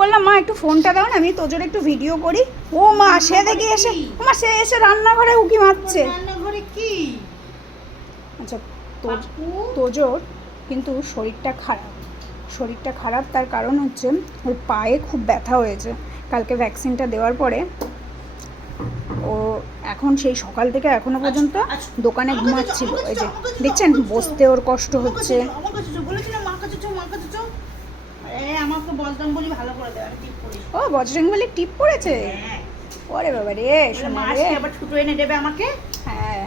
বললাম মা একটু ফোনটা দাও না, আমি তোজোর একটু ভিডিও করি। ও মা সে দেখি এসে, মা সে এসে রান্নাঘরে উকি মারছে। রান্নাঘরে কি? আচ্ছা তোজোর কিন্তু শরীরটা খারাপ, তার কারণ হচ্ছে ওর পায়ে খুব ব্যথা হয়েছে কালকে ভ্যাকসিনটা দেওয়ার পরে। ও এখন সেই সকাল থেকে এখনো পর্যন্ত দোকানে ঘুমাচ্ছিল। এই যে দেখছেন বসতে ওর কষ্ট হচ্ছে। ও বজরংবলী টিপ পড়েছে। ওরে বাবা রে, শোনা রে আবার ছোট এনে দেবে আমাকে। হ্যাঁ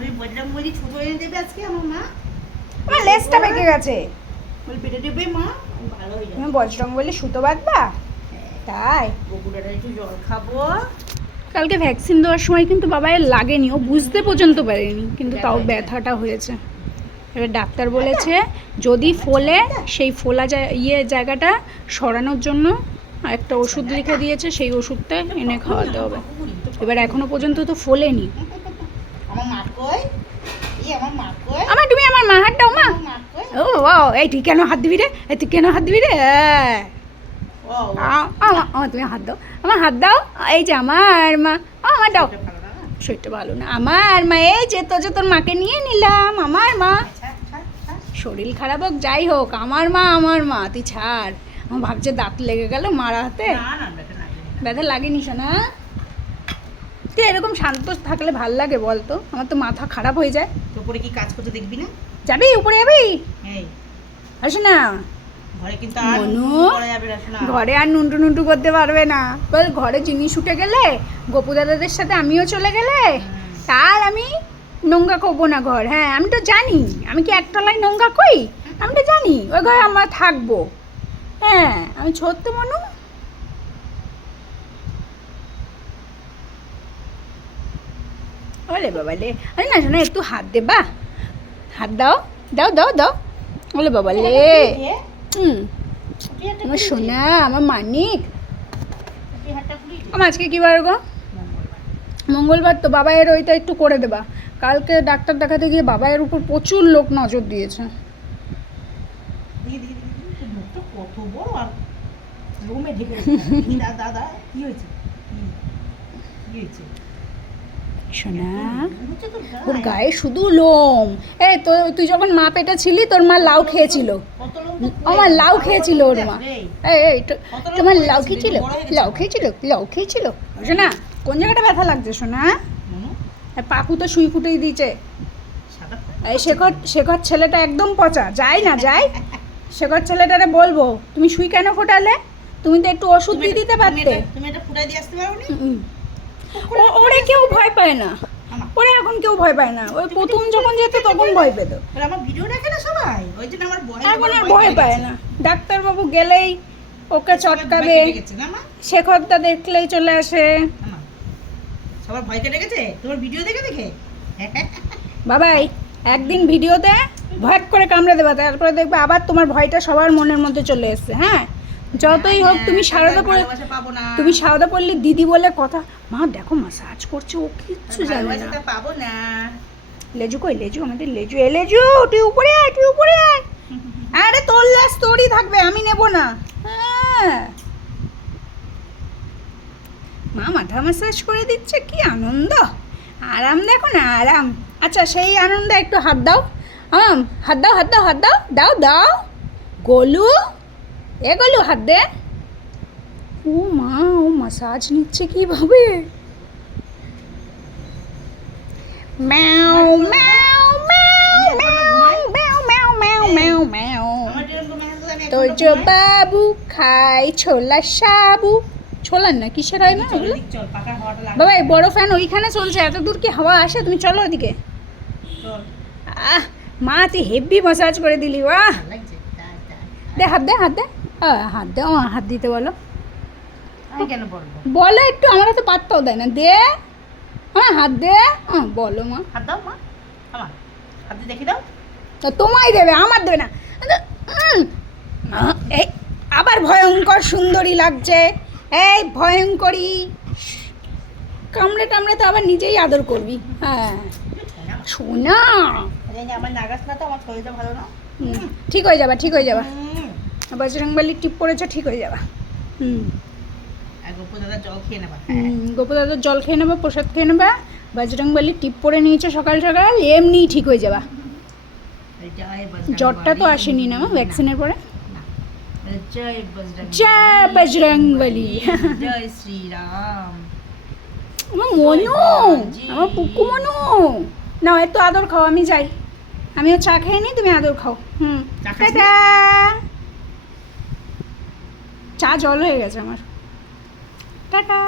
ওই বজরংবলী ছোট এনে দেবে আজকে আমার মা। আমার লেজটা বেঁকে গেছে। বল পেটে দেবে মা, ভালো হয়ে যাবে। তুমি বজরংবলী সুতো বাঁধবা? তাই বগুড়াটা একটু জল খাবো। কালকে ভ্যাকসিন দেওয়ার সময় কিন্তু বাবায়ের লাগেনি, ও বুঝতে পর্যন্ত পারেনি, কিন্তু তাও ব্যথাটা হয়েছে। এবার ডাক্তার বলেছে যদি ফোলে সেই ফোলা জায়গাটা সরানোর জন্য একটা ওষুধ লিখে দিয়েছে, সেই ওষুধটা এনে খাওয়াতে হবে। এবার এখনো পর্যন্ত তো ফোলেনি। আমার মা কই? আমার মা কই? আমার তুমি আমার মা হাত দাও মা। মা কই? ও এই তুই কেন হাত দিবি রে? এই তুই কেন হাত দিবি রে? তুমি হাত দাও, আমার হাত দাও। এই যে আমার মা, আমার দাও। শরীরটা ভালো না আমার মা। এই যে তোর মাকে নিয়ে নিলাম, আমার মা। শরীর খারাপ হোক যাই হোক, আমার মা তুই ছাড়। আমার ভাবছে দাঁত লেগে গেল মারা হাতে। ব্যথা লাগেনি শোনা? তুই এরকম শান্ত থাকলে ভাল লাগে বলতো? আমার তো মাথা খারাপ হয়ে যায়। উপরে কি কাজ করতে দেখবি না? যাবি উপরে যাবি? আসো না ঘরে কিন্তু ঘরে আর নুন্টু করতে পারবে না। বল ঘরে জিনিস উঠে গেলে, গপু দাদাদের সাথে আমিও চলে গেলে, তার আমি নোংরা করবো না ঘর। হ্যাঁ আমি তো জানি, আমি কি একতলায় নোংরা করি? আমি তো জানি ওই ঘরে আমরা থাকবো। হ্যাঁ আমি ছোট্ট মনু। ওলে বাবা লে, আরে না শোনা একটু হাত দে বা, হাত দাও দাও দাও দাও। ওলে বাবা লে, আমার সোনা, আমার মানিক। আমার আজকে কী বার গো? মঙ্গলবার তো। বাবাইয়ের ওইটা একটু করে দেবা। কালকে ডাক্তার দেখাতে গিয়ে বাবাইয়ের উপর প্রচুর লোক নজর দিয়েছে। কত বড় আর রুমে ঢেকে দাদা কি হয়েছে? কি হয়েছে সোনা? ওর গায়ে শুধু লোম। এই তো তুই যখন মা পেটে ছিলি তোর মা লাউ খেয়েছিল। আমার লাউ খেয়েছিল ওর মা। এই তোমার লাউ খেয়েছিল? লাউ খেয়েছিল সোনা? কোন জায়গাটা ব্যথা লাগছে সোনা? পাপু তো সুই ফুটেই দিয়েছে। এই শেখর ছেলেটা একদম পচা, যাই না যাই। শেখর ছেলেটারে বলবো তুমি সুই কেন ফোটালে? তুমি তো একটু ওষুধ দিয়ে দিতে পারতে। তুমি এটা ফুটাই দিয়ে আসতে পারো না? ওরে কেউ ভয় পায় না, ওরে এখন কেউ ভয় পায় না। ওই প্রথম যখন যেত তখন ভয় পেত। আমার ভিডিও দেখে না সবাই, ওই জন্য আমার এখন আর ভয় পায় না। ডাক্তারবাবু গেলেই ওকে চটকাবে, শেখরটা দেখলেই চলে আসে। সবার ভয় কেটে গেছে তোমার ভিডিও দেখে দেখে। বাবাই একদিন ভিডিওতে ভয় করে কামড়ে দেবা, তারপরে দেখবে আবার তোমার ভয়টা সবার মনের মধ্যে চলে এসছে। হ্যাঁ যতই হোক তুমি সারদা পড়লে দিদি বলে কথা। মা দেখো মাসাজ করছে, ও কিচ্ছু জানে না। পাবো না। লেজু কই? লেজু আমাদের লেজু। লেজু তুই উপরে আয়, তুই উপরে আয়। আরে তোর লেজ তোরই থাকবে, আমি নেব না। হ্যাঁ মা মাথা ম্যাসাজ করে দিচ্ছে, কি আনন্দ। আরাম দেখো না, আরাম। আচ্ছা সেই আনন্দে একটু হাত দাও। হাত দাও হাত দাও হাত দাও, দাও দাও। গোলু গোলু হাত দে। ও মা, ও মাসাজ নিচ্ছে কিভাবে। ম্যাও ম্যাও ম্যাও ম্যাও ম্যাও ম্যাও ম্যাও ম্যাও। তোজ বাবু খাই ছোলা সাবু। ছোলার না কিসের হয় না ওগুলো? বাবা এই বড় ফ্যান ওইখানে চলছে, এত দূর কি হাওয়া আসে? তুমি চলো ওদিকে। মা তুই হেভি মাসাজ করে দিলি। বাহ দে হাত দে হাত দে হাত দে। হাত দিতে বলো। বলো একটু, আমার হাতে পাত্তাও দেয় না। দে হাত দে। বলো মা। হাত দাও মা, আমার হাত দিয়ে দেখি দাও। তোমায় দেবে, আমার দেবে না। এই আবার ভয়ঙ্কর সুন্দরী লাগছে। এই ভয়ঙ্করী, কামড়ে টামড়ে তো আবার নিজেই আদর করবি। হ্যাঁ শোনা, আমার নাগাস না তো, আমার শরীরটা ভালো না। ঠিক হয়ে যাবা, ঠিক হয়ে যাবা। বজরংবলীর টিপ পড়েছে, ঠিক হয়ে যাবে। হুম আর গোপু দাদা জল খেয়ে নেবা। গোপদাদার জল খেয়ে নেবা, প্রসাদ খেয়ে নেবা, বজরংবলীর টিপ পরে নিয়েছো সকাল সকাল, এমনি ঠিক হয়ে যাবা। জয় বজরং জ্বরটা তো বলী। আসেনি না ভ্যাকসিনের পরে। না। জয় বজরং জয় বজরংবলী। জয় শ্রীরাম। আমার মনু, আমার পুকু মনু। নাও একটু আদর খাও, আমি যাই, আমিও চা খেয়ে নিই, তুমি আদর খাও। চা খাস নি? টাটা। চা জল হয়ে গেছে আমার। টাটা।